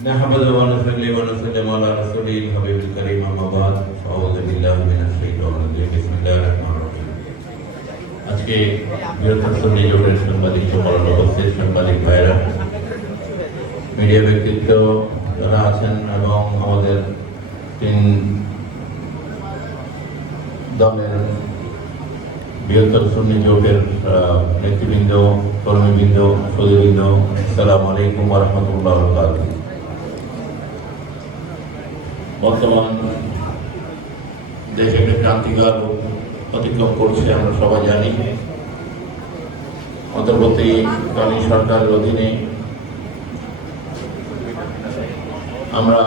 نحمده ونصلي ونسلم على رسوله الحبيب الكريم أما بعد أعوذ بالله من الشيطان الرجيم بسم الله الرحمن الرحيم আজকে বৃহত্তর সুন্নি জোটের সাংবাদিক সম্মেলনে উপস্থিত সাংবাদিক ভাইরা, মিডিয়া ব্যক্তিত্ব যারা আছেন এবং আমাদের তিন দলের বৃহত্তর সুন্নি জোটের নেতৃবৃন্দ, কর্মীবৃন্দ, সদস্যবৃন্দ, আসসালামু আলাইকুম ওয়া রাহমাতুল্লাহি ওয়া বারাকাতুহু। বর্তমান দেশে একটা ক্রান্তিকাল অতিক্রম করছে, আমরা সবাই জানি। অন্তর্বর্তীকালীন সরকারের অধীনে আমরা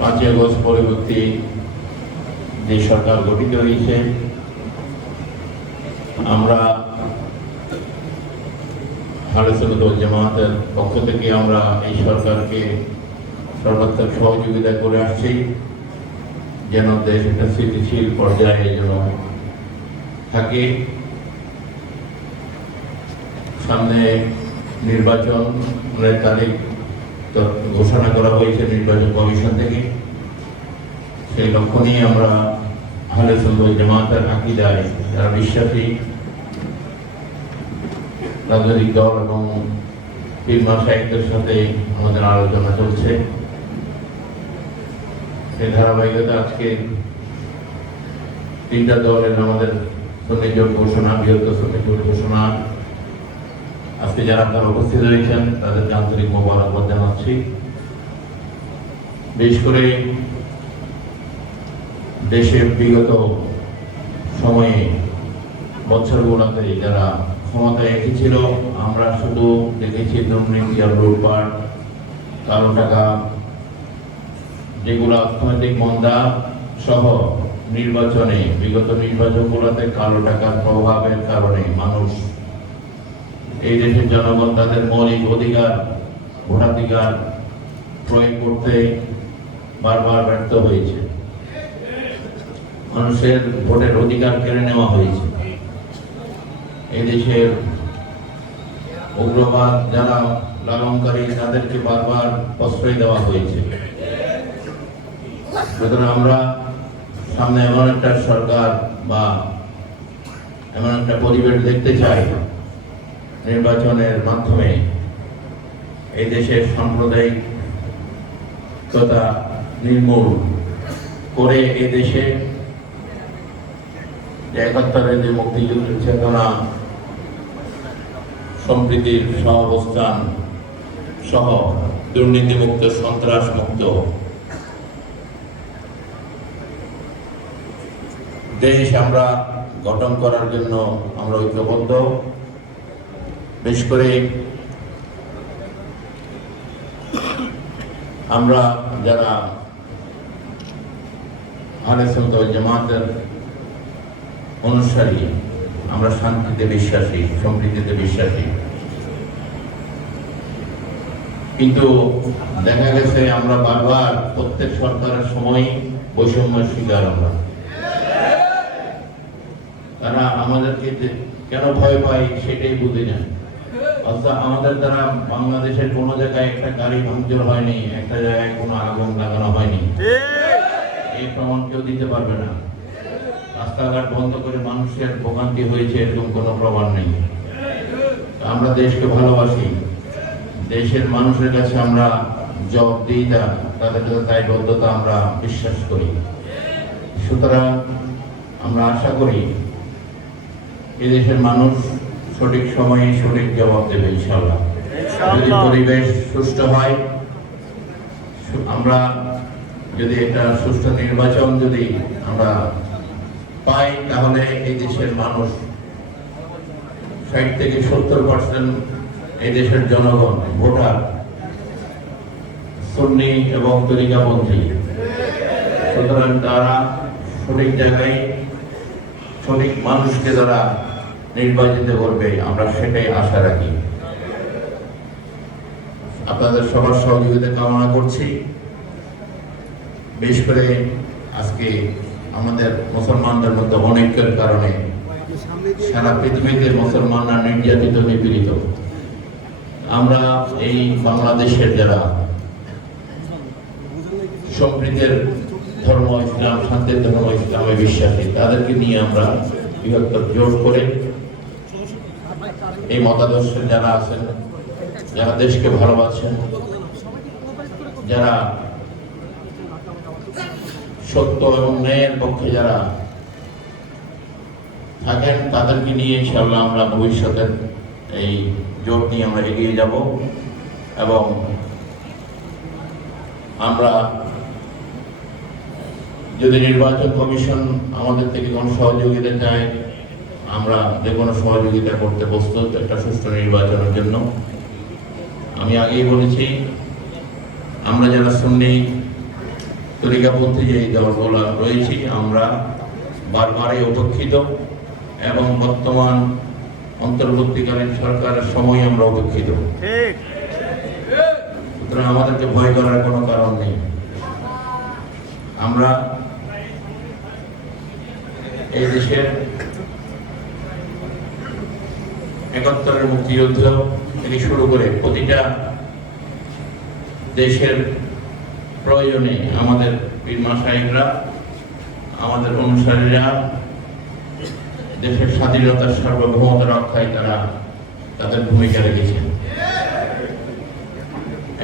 5 আগস্ট পরবর্তী যে সরকার গঠিত হয়েছে, আমরা আহলে সুন্নাত ওয়াল জামাতের পক্ষ থেকে আমরা এই সরকারকে সর্বাত্মক সহযোগিতা করে আসছি, যেন দেশ একটা স্থিতিশীল পর্যায়ে যেন থাকে। সামনে নির্বাচনের তারিখ ঘোষণা করা হয়েছে নির্বাচন কমিশন থেকে। সেই লক্ষ্য নিয়ে আমরা আহলে সুন্নাত ওয়াল জামাতের আকীদায় যারা বিশ্বাসী রাজনৈতিক দল এবং পীর মাশায়েখদের সাথে আমাদের আলোচনা চলছে। এই ধারাবাহিকতা আজকে তিনটা দলের আমাদের সুন্নি জোট ঘোষণা, বৃহত্তর সুন্নি জোট ঘোষণা। আজকে যারা আপনারা উপস্থিত হয়েছেন তাদেরকে আন্তরিক মোবারকবাদ জানাচ্ছি। বিশেষ করে দেশের বিগত সময়ে বছরগুলোতে যারা ক্ষমতায় এসেছিল, আমরা শুধু দেখেছি দুর্নীতি আর লুটপাট, কালো টাকা, যেগুলো অর্থনৈতিক মন্দা সহ নির্বাচনে বিগত নির্বাচনগুলোতে কালো টাকার প্রভাবের কারণে মানুষ, এই দেশের জনগণ তাদের মৌলিক অধিকার, ভোটাধিকার প্রয়োগ করতে বারবার ব্যর্থ হয়েছে। মানুষের ভোটের অধিকার কেড়ে নেওয়া হয়েছে। এই দেশের উগ্রবাদ যারা লালনকারী তাদেরকে বারবার প্রশ্রয় দেওয়া হয়েছে। সুতরাং আমরা সামনে এমন একটা সরকার বা এমন একটা পরিবেশ দেখতে চাই, নির্বাচনের মাধ্যমে এই দেশের সাম্প্রদায়িকতা নির্মূল করে এই দেশে যে 71-এর যে মুক্তিযুদ্ধের চেতনা, সম্প্রীতির সহাবস্থান সহ দুর্নীতিমুক্ত, সন্ত্রাস মুক্ত দেশ আমরা গঠন করার জন্য আমরা ঐক্যবদ্ধ। বিশেষ করে আমরা যারা আহলে সুন্নাত ওয়াল জামাতের অনুসারী, আমরা শান্তিতে বিশ্বাসী, সম্প্রীতিতে বিশ্বাসী। কিন্তু দেখা গেছে আমরা বারবার প্রত্যেক সরকারের সময় বৈষম্যের শিকার। আমরা তারা আমাদেরকে কেন ভয় পায় সেটাই বুঝি না। অর্থাৎ আমাদের দ্বারা বাংলাদেশের কোনো জায়গায় একটা গাড়ি ভাঙচুর হয়নি, একটা জায়গায় কোনো আগুন লাগানো হয়নি, এই প্রমাণ কেউ দিতে পারবে না। রাস্তাঘাট বন্ধ করে মানুষের ভোগান্তি হয়েছে এরকম কোনো প্রমাণ নেই। আমরা দেশকে ভালোবাসি, দেশের মানুষের কাছে আমরা জবাবদিহিতা, তাদের কাছে দায়বদ্ধতা আমরা বিশ্বাস করি। সুতরাং আমরা আশা করি এই দেশের মানুষ সঠিক সময়ে সঠিক জবাব দেবে ইনশাআল্লাহ। যদি পরিবেশ সুষ্ঠু হয়, আমরা যদি একটা সুষ্ঠু নির্বাচন যদি আমরা পাই, তাহলে এই দেশের মানুষ 60 থেকে 70% এই দেশের জনগণ ভোটার সুন্নি এবং তরিকাপন্থী। সুতরাং তারা সঠিক জায়গায় সঠিক মানুষকে যারা নির্বাচিত করবে, আমরা সেটাই আশা রাখি। আপনাদের সবার সহযোগিতা কামনা করছি। বিশেষ করে আজকে আমাদের মুসলমানদের মধ্যে অনেকের কারণে সারা পৃথিবীতে মুসলমানরা নির্যাতিত নিপীড়িত। আমরা এই বাংলাদেশের যারা সম্প্রীতির ধর্ম ইসলাম, শান্তির ধর্ম ইসলামে বিশ্বাসী, তাদেরকে নিয়ে আমরা বৃহত্তর জোট করে এই মতাদর্শের যারা আছেন, যারা দেশকে ভালোবাসেন, যারা সত্য এবং ন্যায়ের পক্ষে যারা থাকেন, তাদেরকে নিয়ে ইনশাআল্লাহ আমরা ভবিষ্যতের এই জোট নিয়ে আমরা এগিয়ে যাব। এবং আমরা যদি নির্বাচন কমিশন আমাদের থেকে কোনো সহযোগিতা চায়, আমরা যে কোনো সহযোগিতা করতে প্রস্তুত একটা সুষ্ঠু নির্বাচনের জন্য। আমি আগেই বলেছি, আমরা যারা সুন্নি তরিকাপন্থী যে দলগুলো রয়েছি, আমরা বারবারই উপেক্ষিত এবং বর্তমান অন্তর্বর্তীকালীন সরকারের সময় আমরা উপেক্ষিত। সুতরাং আমাদেরকে ভয় করার কোনো কারণ নেই। আমরা এই দেশের ৭১-এর মুক্তিযুদ্ধ থেকে শুরু করে প্রতিটা দেশের প্রয়োজনে আমাদের পীর মাশায়েখরা, আমাদের অনুসারীরা দেশের স্বাধীনতার সার্বভৌমতা রক্ষায় তারা তাদের ভূমিকা রেখেছেন।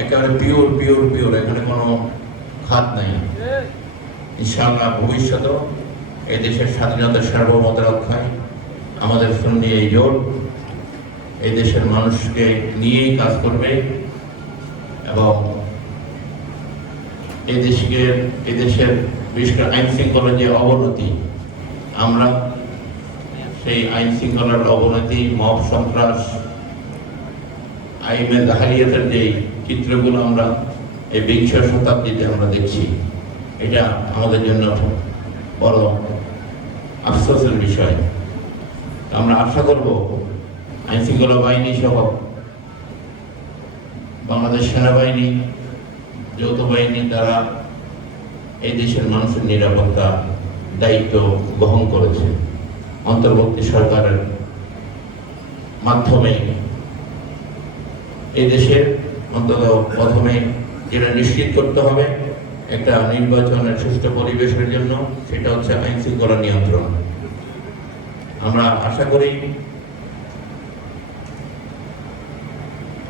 একেবারে পিওর, এখানে কোনো খাত নাই। ইনশাআল্লাহ ভবিষ্যতেও এই দেশের স্বাধীনতার সার্বভৌমতা রক্ষায় আমাদের সুন্নি এই জোট এই দেশের মানুষকে নিয়েই কাজ করবে এবং এই দেশের বিশেষ করে আইন শৃঙ্খলার যে অবনতি, আমরা সেই আইন শৃঙ্খলার অবনতি, মব সন্ত্রাস, আইনের জাহেলিয়াতের যে চিত্রগুলো আমরা এই ২০ শতাব্দীতে আমরা দেখছি, এটা আমাদের জন্য বড় আফসোসের বিষয়। আমরা আশা করব আইন শৃঙ্খলা বাহিনী সহ বাংলাদেশ সেনাবাহিনী, যৌথ বাহিনী, তারা এই দেশের মানুষের নিরাপত্তা দায়িত্ব বহন করেছে। অন্তর্বর্তী সরকারের মাধ্যমে এই দেশের অন্তত প্রথমে যেটা নিশ্চিত করতে হবে একটা নির্বাচনের সুষ্ঠু পরিবেশের জন্য, সেটা হচ্ছে আইন শৃঙ্খলা নিয়ন্ত্রণ। আমরা আশা করি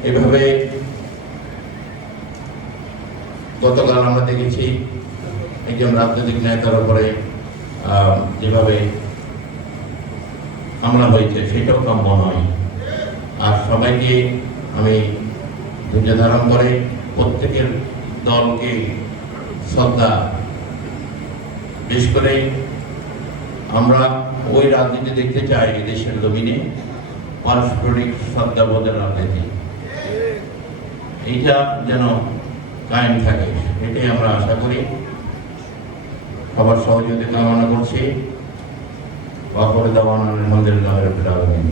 এভাবে গতকাল আমরা দেখেছি একজন রাজনৈতিক নেতার উপরে যেভাবে হামলা হয়েছে, সেটাও কাম্য নয়। আর সবাইকে আমি ধৈর্য ধারণ করে প্রত্যেকের দলকে শ্রদ্ধা, বিশেষ করে আমরা ওই রাজনীতি দেখতে চাই দেশের জমিনে, পারস্পরিক শ্রদ্ধাবোধের রাজনীতি, এইটা যেন কায়েম থাকে, এটাই আমরা আশা করি। সবার সহযোগিতা কামনা করছি। ওয়াফর দাওয়ানা আলহামদুলিল্লাহি রাব্বিল আলামিন।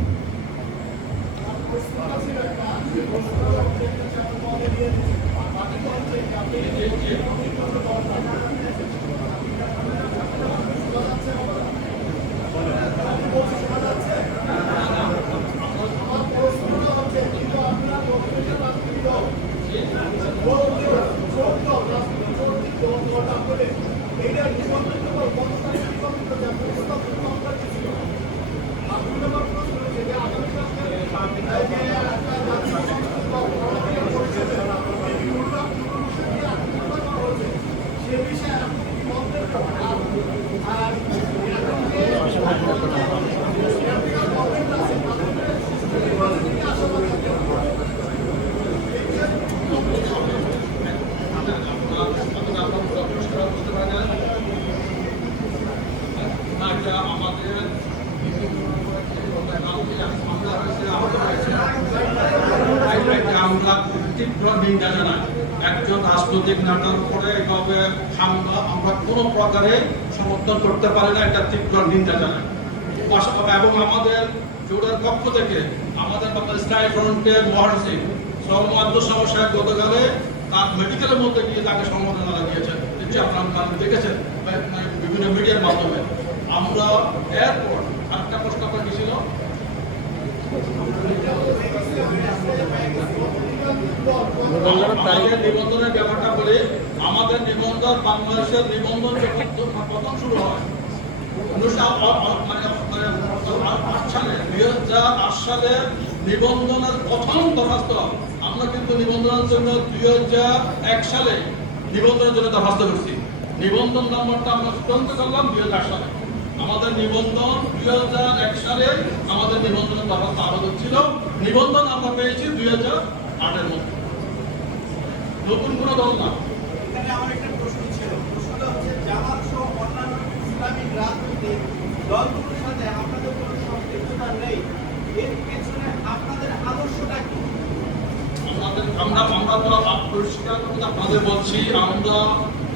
একজন রাজনৈতিক নেতার উপরে এভাবে হামলা আমরা কোনো প্রকারে সমর্থন করতে পারি না, এটা তীব্র নিন্দা জানাই। এবং আমাদের জোটের পক্ষ থেকে আমাদের ইসলামী ফ্রন্টের মহাসচিব সৌমাদ্দ সাহেব গতকালে তার মেডিকেলের মধ্যে গিয়ে তাকে সম্বোধনা জানিয়েছেন, যেটি আপনারা দেখেছেন বিভিন্ন মিডিয়ার মাধ্যমে। আমরা এরপর আরেকটা প্রশ্ন করে গেছিল আমাদের নিবন্ধনের ব্যাপারটা বলে, আমাদের নিবন্ধন বাংলাদেশের নিবন্ধন প্রথম শুরু হয় 2008 সালে নিবন্ধনের প্রথম দরখাস্ত আমরা কিন্তু নিবন্ধনের জন্য 2001 সালে নিবন্ধনের জন্য দরখাস্ত করছি। নিবন্ধন নম্বরটা আমরা চূড়ান্ত করলাম 2008 সালে। আমাদের নিবন্ধন 2001 সালে আমাদের নিবন্ধনের দরখাস্ত আবেদন ছিল। নিবন্ধন আমরা পেয়েছি 2008 এর মধ্যে। নতুন কোনো দল না। এখানে আমার একটা প্রশ্ন ছিল, প্রশ্নটা হচ্ছে জামাত সহ অন্যান্য ইসলামিক রাজনৈতিক দলগুলোর সাথে আপনাদের কোনো সম্পৃক্ততা নেই, এর পেছনে আপনাদের আদর্শটা কি? আমরা পরিষ্কার করে আপনাদের বলছি, আমরা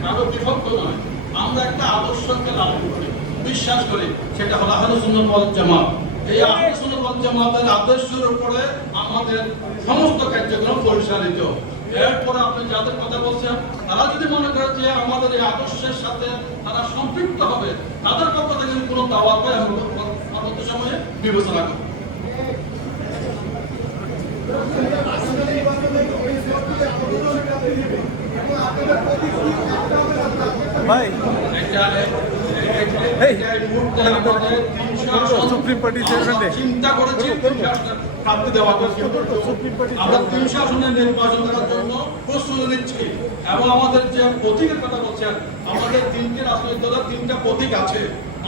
কারো বিভক্ত নয়, আমরা একটা আদর্শকে লালন করি, বিশ্বাস করি, সেটা হলো আহলে সুন্নাত ওয়াল জামাত। এই আহলে সুন্নাত ওয়াল জামাতের আদর্শের উপরে আমাদের সমস্ত কার্যক্রম পরিচালিত। এরপরে আপনি যাদের কথা বলছেন তারা যদি মনে করে যে আমাদের এই আদর্শের সাথে তারা সম্পৃক্ত হবে, তাদের পক্ষ থেকে কোনো দাওয়াত পাই আমরা পরবর্তী সময়ে বিবেচনা করব। ভাই সুপ্রিম পার্টি চিন্তা করেছি প্রাপ্তি দেওয়ার আমরা 300 আসনের নির্বাচন করার জন্য প্রস্তুতি নিচ্ছি। এবং আমাদের যে প্রতীকের কথা বলছেন, আমাদের 3টি রাজনৈতিক দলের 3টা প্রতীক আছে।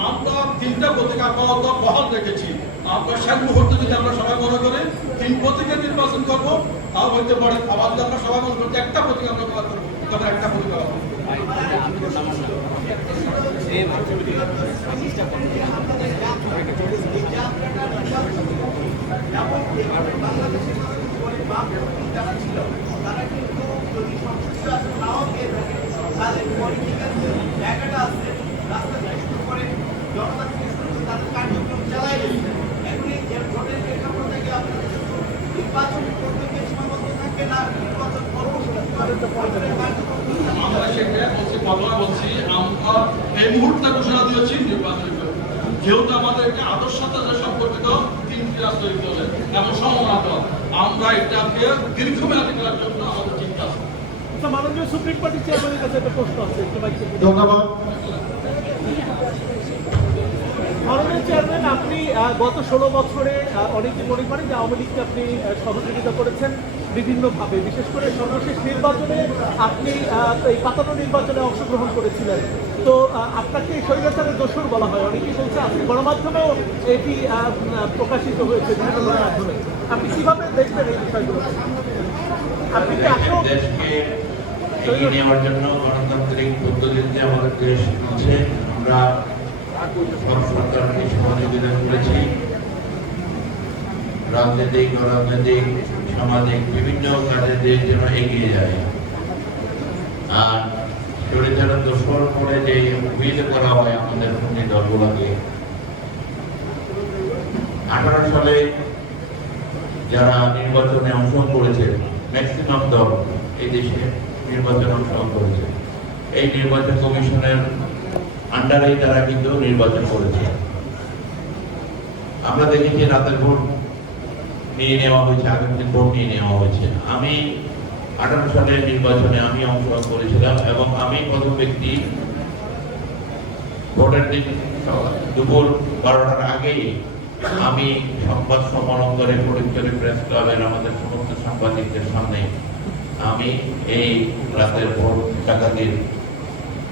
আমরা 3টা প্রতীক আপাতত বহাল রেখেছি। আমরা শেষ মুহূর্তে যদি আমরা সবাই মনে করি 3 প্রতীকের নির্বাচন করবো, তাও হইতে পারে। আবার যদি আমরা সবাই মনে করি একটা প্রতীক আমরা ব্যবহার করবো, তবে একটা প্রতীক ব্যবহার করবো। বাংলাদেশের যারা ছিল তারা কিন্তু যদি সংসদীয় আসন নাও পেয়ে থাকে, তাদের পলিটিক্যাল জায়গাটা আছে, রাস্তা থেকে শুরু করে জনতা থেকে শুরু করে তাদের কার্যক্রম চালাই গেছে। এখন এই ভোটের প্রেক্ষাপট থেকে আপনাদের নির্বাচন করতে গিয়ে সীমাবদ্ধ থাকবে না, নির্বাচন আমরা সেটা বলছি, কথা বলছি, আমরা এই মুহূর্তে ঘোষণা দিয়েছি নির্বাচনের জন্য। যেহেতু আমাদের একটা আদর্শের সাথে সম্পর্কিত 3টি রাজনৈতিক দলের এবং সমমনা দল, আমরা এটাকে দীর্ঘমেয়াদী করার জন্য আমাদের চিন্তা আছে। মাননীয় সুপ্রিম কোর্টের চেয়ারম্যানের কাছে একটা প্রশ্ন আছে। ধন্যবাদ। মাননীয় চেয়ারম্যান, আপনি গত 16 বছরে অনেকে মনে করেন যে আওয়ামী লীগকে আপনি সহযোগিতা করেছেন বিভিন্নভাবে, বিশেষ করে সর্বশেষ নির্বাচনে আপনি এই 55 নির্বাচনে অংশগ্রহণ করেছিলেন। তো আপনাকে স্বৈরাচারের দোষর বলা হয়, অনেকেই বলছে আপনি গণমাধ্যমেও এটি প্রকাশিত হয়েছে বিভিন্ন গণমাধ্যমে। আপনি কিভাবে দেখবেন এই বিষয়গুলো? আপনি কি আসলে দেশকে এগিয়ে নেওয়ার জন্য গণতান্ত্রিক পদ্ধতিতে আমাদের দেশ আছে, আমরা সব সরকারকে সহযোগিতা করেছি। রাজনৈতিক, অরাজনৈতিক, সামাজিক বিভিন্ন কাজে দেশ যেন এগিয়ে যায়। আর স্বৈরাচারের দোষর করে যে অভিযোগ করা হয় আমাদের এই দলগুলোকে, 18 সালে যারা নির্বাচনে অংশগ্রহণ করেছে, ম্যাক্সিমাম দল এই দেশে নির্বাচনে অংশগ্রহণ করেছে। এই নির্বাচন কমিশনের আন্ডারেই তারা কিন্তু নির্বাচন করেছে। আমরা দেখেছি রাতের ভোট নিয়ে নেওয়া হয়েছে, আগের দিন ভোট নিয়ে নেওয়া হয়েছে। আমি 18 সালের নির্বাচনে আমি অংশগ্রহণ করেছিলাম এবং আমি প্রথম ব্যক্তি ভোটের দিন দুপুর 12টার আগেই আমি সংবাদ সম্মেলন করে ফটিকছড়ি প্রেস ক্লাবের আমাদের সমস্ত সাংবাদিকদের সামনে আমি এই রাতের ভোট ডাকাতির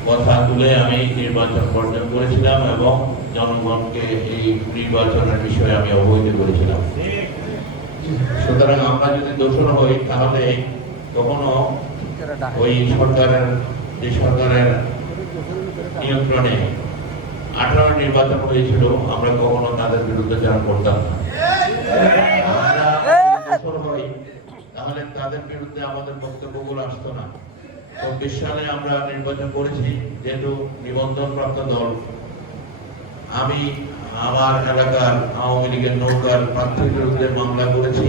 কথা তুলে আমি নির্বাচন বর্জন করেছিলাম এবং জনগণকে এই নির্বাচনের বিষয়ে আমি অবহিত করেছিলাম। সুতরাং আমরা যদি দোষর হই তাহলে কখনো ওই সরকারের নিয়ন্ত্রণে 18 নির্বাচন হয়েছিল, আমরা কখনো তাদের বিরুদ্ধাচারণ করতাম না। তাহলে তাদের বিরুদ্ধে আমাদের বক্তব্যগুলো আসতো না। 24 সালে আমরা নির্বাচন করেছি, যেহেতু নিবন্ধন প্রাপ্ত দল। আমি আমার এলাকার আওয়ামী লীগের নৌকার প্রার্থীর বিরুদ্ধে মামলা করেছি।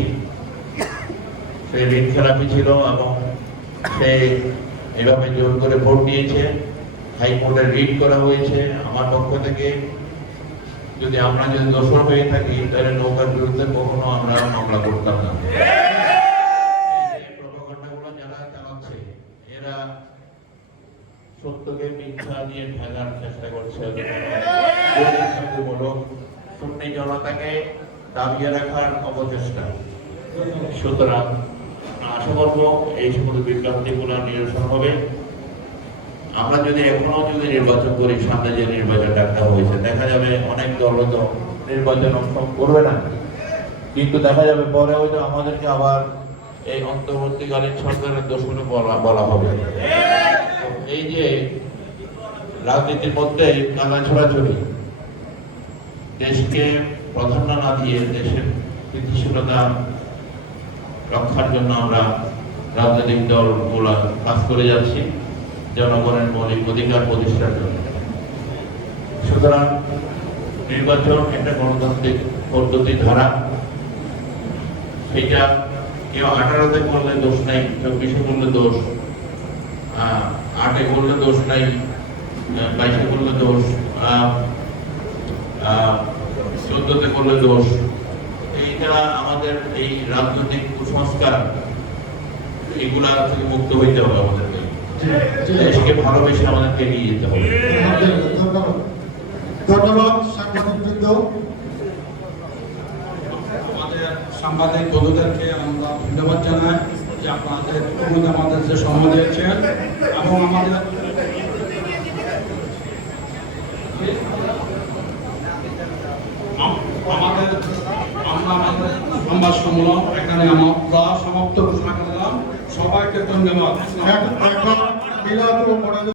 সে ঋণ খেলাপি ছিল এবং সে এভাবে জোর করে ভোট দিয়েছে। হাইকোর্টে রিট করা হয়েছে আমার পক্ষ থেকে। যদি আমরা যদি দোষর হয়ে থাকি তাহলে নৌকার বিরুদ্ধে কখনো আমরা মামলা করতাম না। এই প্রপাগান্ডাগুলো যারা চালাচ্ছে এরা সত্যকে মিথ্যা দিয়ে ঢাকার চেষ্টা করছে, সুন্নি জনতাকে দাবিয়ে রাখার অপচেষ্টা। সুতরাং আশা করবো এই সমস্ত বিভ্রান্তিগুলো নিরসন হবে। আমরা যদি এখনো যদি নির্বাচন করি, সামনে যে নির্বাচন ডাকা হয়েছে, দেখা যাবে অনেক দল হয়তো নির্বাচন অংশগ্রহণ করবে না, কিন্তু দেখা যাবে পরে হয়তো আমাদেরকে আবার এই অন্তর্বর্তীকালীন সরকারের দোষগুলো বলা হবে। এই যে রাজনীতির মধ্যে কানা ছড়াছড়ি, দেশকে প্রাধান্য না দিয়ে দেশের স্থিতিশীলতা রক্ষার জন্য আমরা রাজনৈতিক দলগুলো কাজ করে যাচ্ছি জনগণের মৌলিক অধিকার প্রতিষ্ঠার জন্য। সুতরাং নির্বাচন একটা গণতান্ত্রিক পদ্ধতি ধারা, সেটা কেউ 18-তে করলে দোষ নাই, 24-এ করলে দোষ, 8-এ করলে দোষ নাই, 22-এ করলে দোষ, 14-তে করলে দোষ। এইটা আমাদের এই রাজনৈতিক কুসংস্কার, এগুলা থেকে মুক্ত হইতে হবে আমাদেরকে। দেশকে ভালোবেসে আমাদেরকে এগিয়ে যেতে হবে। ধন্যবাদ সাংবাদিকবৃন্দ। আমাদের সাংবাদিক বন্ধুদেরকে আমরা ধন্যবাদ জানাই যে আপনাদের আমাদের যে সময় দিয়েছেন এবং আমাদের আমাদের সংবাদ সম্মেলন এখানে আমরা সমাপ্ত ঘোষণা করলাম। সবাইকে ধন্যবাদ। এখন মিলাদ ও